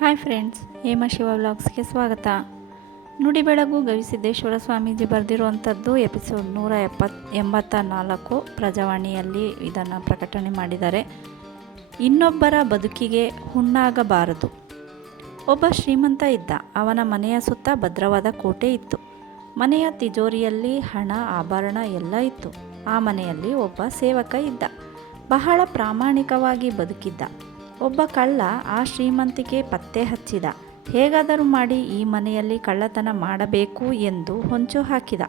Hi friends, Hema Shiva ವ್ಲಾಗ್ಸ್ಗೆ ಸ್ವಾಗತ. ನುಡಿ ಬೆಳಗು ಗವಿಸಿದ್ದೇಶ್ವರ ಸ್ವಾಮೀಜಿ ಬರೆದಿರುವಂಥದ್ದು ಎಪಿಸೋಡ್ ನೂರ ಎಪ್ಪತ್ ಎಂಬತ್ತ ನಾಲ್ಕು ಪ್ರಜಾವಾಣಿಯಲ್ಲಿ ಇದನ್ನು ಪ್ರಕಟಣೆ ಮಾಡಿದ್ದಾರೆ. ಇನ್ನೊಬ್ಬರ ಬದುಕಿಗೆ ಹುಣ್ಣಾಗಬಾರದು. ಒಬ್ಬ ಶ್ರೀಮಂತ ಇದ್ದ, ಅವನ ಮನೆಯ ಸುತ್ತ ಭದ್ರವಾದ ಕೋಟೆ ಇತ್ತು. ಮನೆಯ ತಿಜೋರಿಯಲ್ಲಿ ಹಣ, ಆಭರಣ ಎಲ್ಲ ಇತ್ತು. ಆ ಮನೆಯಲ್ಲಿ ಒಬ್ಬ ಸೇವಕ ಇದ್ದ. ಬಹಳ ಪ್ರಾಮಾಣಿಕವಾಗಿ ಬದುಕಿದ್ದ. ಒಬ್ಬ ಕಳ್ಳ ಆ ಶ್ರೀಮಂತಿಕೆ ಪತ್ತೆ ಹಚ್ಚಿದ. ಹೇಗಾದರೂ ಮಾಡಿ ಈ ಮನೆಯಲ್ಲಿ ಕಳ್ಳತನ ಮಾಡಬೇಕು ಎಂದು ಹೊಂಚು ಹಾಕಿದ.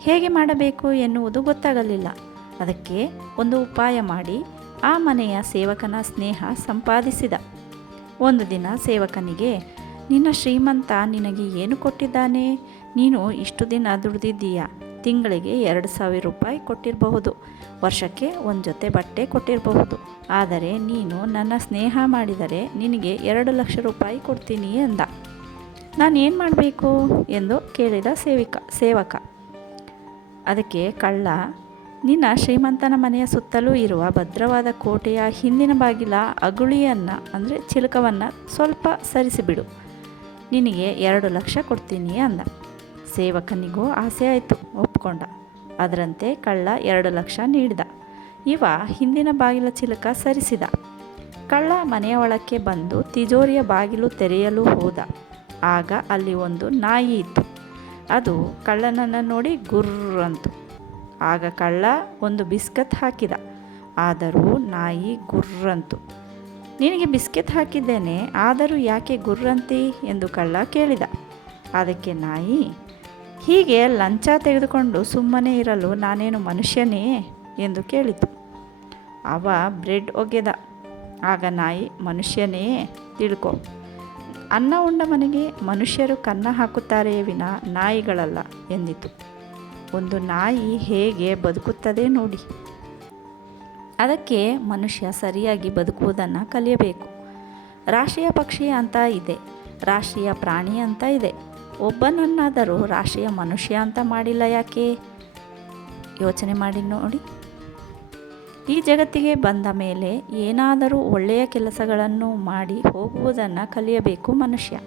ಹೇಗೆ ಮಾಡಬೇಕು ಎನ್ನುವುದು ಗೊತ್ತಾಗಲಿಲ್ಲ. ಅದಕ್ಕೆ ಒಂದು ಉಪಾಯ ಮಾಡಿ ಆ ಮನೆಯ ಸೇವಕನ ಸ್ನೇಹ ಸಂಪಾದಿಸಿದ. ಒಂದು ದಿನ ಸೇವಕನಿಗೆ, ನಿನ್ನ ಶ್ರೀಮಂತ ನಿನಗೆ ಏನು ಕೊಟ್ಟಿದ್ದಾನೆ? ನೀನು ಇಷ್ಟು ದಿನ ದುಡಿದಿದ್ದೀಯ? ತಿಂಗಳಿಗೆ ಎರಡು ಸಾವಿರ ರೂಪಾಯಿ ಕೊಟ್ಟಿರಬಹುದು. ವರ್ಷಕ್ಕೆ ಒಂದು ಜೊತೆ ಬಟ್ಟೆ ಕೊಟ್ಟಿರಬಹುದು. ಆದರೆ ನೀನು ನನ್ನ ಸ್ನೇಹ ಮಾಡಿದರೆ ನಿನಗೆ ಎರಡು ಲಕ್ಷ ರೂಪಾಯಿ ಕೊಡ್ತೀನಿ ಅಂದ. ನಾನು ಏನು ಮಾಡಬೇಕು? ಎಂದು ಕೇಳಿದ ಸೇವಿಕ, ಸೇವಕ. ಅದಕ್ಕೆ ಕಳ್ಳ, ನಿನ್ನ ಶ್ರೀಮಂತನ ಮನೆಯ ಸುತ್ತಲೂ ಇರುವ ಭದ್ರವಾದ ಕೋಟೆಯ ಹಿಂದಿನ ಬಾಗಿಲ ಅಗುಳಿಯನ್ನು, ಅಂದರೆ ಚಿಲಕವನ್ನು ಸ್ವಲ್ಪ ಸರಿಸಿಬಿಡು. ನಿನಗೆ ಎರಡು ಲಕ್ಷ ಕೊಡ್ತೀನಿ ಅಂದ. ಸೇವಕನಿಗೂ ಆಸೆ ಆಯಿತು. ಒಪ್ಕೊಂಡ ಅದರಂತೆ ಕಳ್ಳ ಎರಡು ಲಕ್ಷ ನೀಡಿದ. ಇವ ಹಿಂದಿನ ಬಾಗಿಲ ಚಿಲಕ ಸರಿಸಿದ. ಕಳ್ಳ ಮನೆಯ ಒಳಕ್ಕೆ ಬಂದು ತಿಜೋರಿಯ ಬಾಗಿಲು ತೆರೆಯಲು ಹೋದ. ಆಗ ಅಲ್ಲಿ ಒಂದು ನಾಯಿ ಇತ್ತು. ಅದು ಕಳ್ಳನನ್ನು ನೋಡಿ ಗುರ್ರಂತು. ಆಗ ಕಳ್ಳ ಒಂದು ಬಿಸ್ಕತ್ ಹಾಕಿದ. ಆದರೂ ನಾಯಿ ಗುರ್ರಂತು. ನಿನಗೆ ಬಿಸ್ಕೆತ್ ಹಾಕಿದ್ದೇನೆ, ಆದರೂ ಯಾಕೆ ಗುರ್ರಂತಿ? ಎಂದು ಕಳ್ಳ ಕೇಳಿದ. ಅದಕ್ಕೆ ನಾಯಿ ಹೀಗೆ ಲಂಚ ತೆಗೆದುಕೊಂಡು ಸುಮ್ಮನೆ ಇರಲು ನಾನೇನು ಮನುಷ್ಯನೇ ಎಂದು ಕೇಳಿತು. ಅವ ಬ್ರೆಡ್ ಒಗೆದ. ಆಗ ನಾಯಿ, ಮನುಷ್ಯನೇ, ತಿಳ್ಕೊ. ಅನ್ನ ಉಂಡ ಮನೆಗೆ ಮನುಷ್ಯರು ಕನ್ನ ಹಾಕುತ್ತಾರೆಯೇ ವಿನ ನಾಯಿಗಳಲ್ಲ, ಎಂದಿತು. ಒಂದು ನಾಯಿ ಹೇಗೆ ಬದುಕುತ್ತದೆ ನೋಡಿ. ಅದಕ್ಕೆ ಮನುಷ್ಯ ಸರಿಯಾಗಿ ಬದುಕುವುದನ್ನು ಕಲಿಯಬೇಕು. ರಾಷ್ಟ್ರೀಯ ಪಕ್ಷಿ ಅಂತ ಇದೆ. ರಾಷ್ಟ್ರೀಯ ಪ್ರಾಣಿ ಅಂತ ಇದೆ. ಒಬ್ಬನನ್ನಾದರೂ ರಾಶಿಯ ಮನುಷ್ಯ ಅಂತ ಮಾಡಿಲ್ಲ ಯಾಕೆ? ಯೋಚನೆ ಮಾಡಿ ನೋಡಿ. ಈ ಜಗತ್ತಿಗೆ ಬಂದ ಮೇಲೆ ಏನಾದರೂ ಒಳ್ಳೆಯ ಕೆಲಸಗಳನ್ನು ಮಾಡಿ ಹೋಗುವುದನ್ನು ಕಲಿಯಬೇಕು ಮನುಷ್ಯ.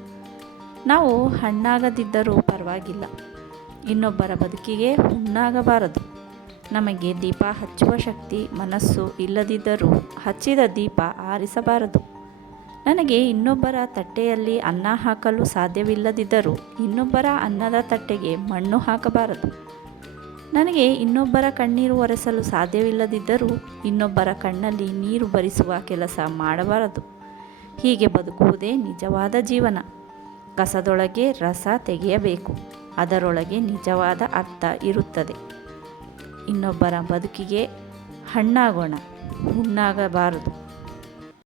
ನಾವು ಹಣ್ಣಾಗದಿದ್ದರೂ ಪರವಾಗಿಲ್ಲ. ಇನ್ನೊಬ್ಬರ ಬದುಕಿಗೆ ಹುಣ್ಣಾಗಬಾರದು. ನಮಗೆ ದೀಪ ಹಚ್ಚುವ ಶಕ್ತಿ, ಮನಸ್ಸು ಇಲ್ಲದಿದ್ದರೂ ಹಚ್ಚಿದ ದೀಪ ಆರಿಸಬಾರದು. ನನಗೆ ಇನ್ನೊಬ್ಬರ ತಟ್ಟೆಯಲ್ಲಿ ಅನ್ನ ಹಾಕಲು ಸಾಧ್ಯವಿಲ್ಲದಿದ್ದರೂ ಇನ್ನೊಬ್ಬರ ಅನ್ನದ ತಟ್ಟೆಗೆ ಮಣ್ಣು ಹಾಕಬಾರದು. ನನಗೆ ಇನ್ನೊಬ್ಬರ ಕಣ್ಣೀರು ಒರೆಸಲು ಸಾಧ್ಯವಿಲ್ಲದಿದ್ದರೂ ಇನ್ನೊಬ್ಬರ ಕಣ್ಣಲ್ಲಿ ನೀರು ಬರಿಸುವ ಕೆಲಸ ಮಾಡಬಾರದು. ಹೀಗೆ ಬದುಕುವುದೇ ನಿಜವಾದ ಜೀವನ. ಕಸದೊಳಗೆ ರಸ ತೆಗೆಯಬೇಕು. ಅದರೊಳಗೆ ನಿಜವಾದ ಅರ್ಥ ಇರುತ್ತದೆ. ಇನ್ನೊಬ್ಬರ ಬದುಕಿಗೆ ಹಣ್ಣಾಗೋಣ. ಹುಣ್ಣಾಗಬಾರದು.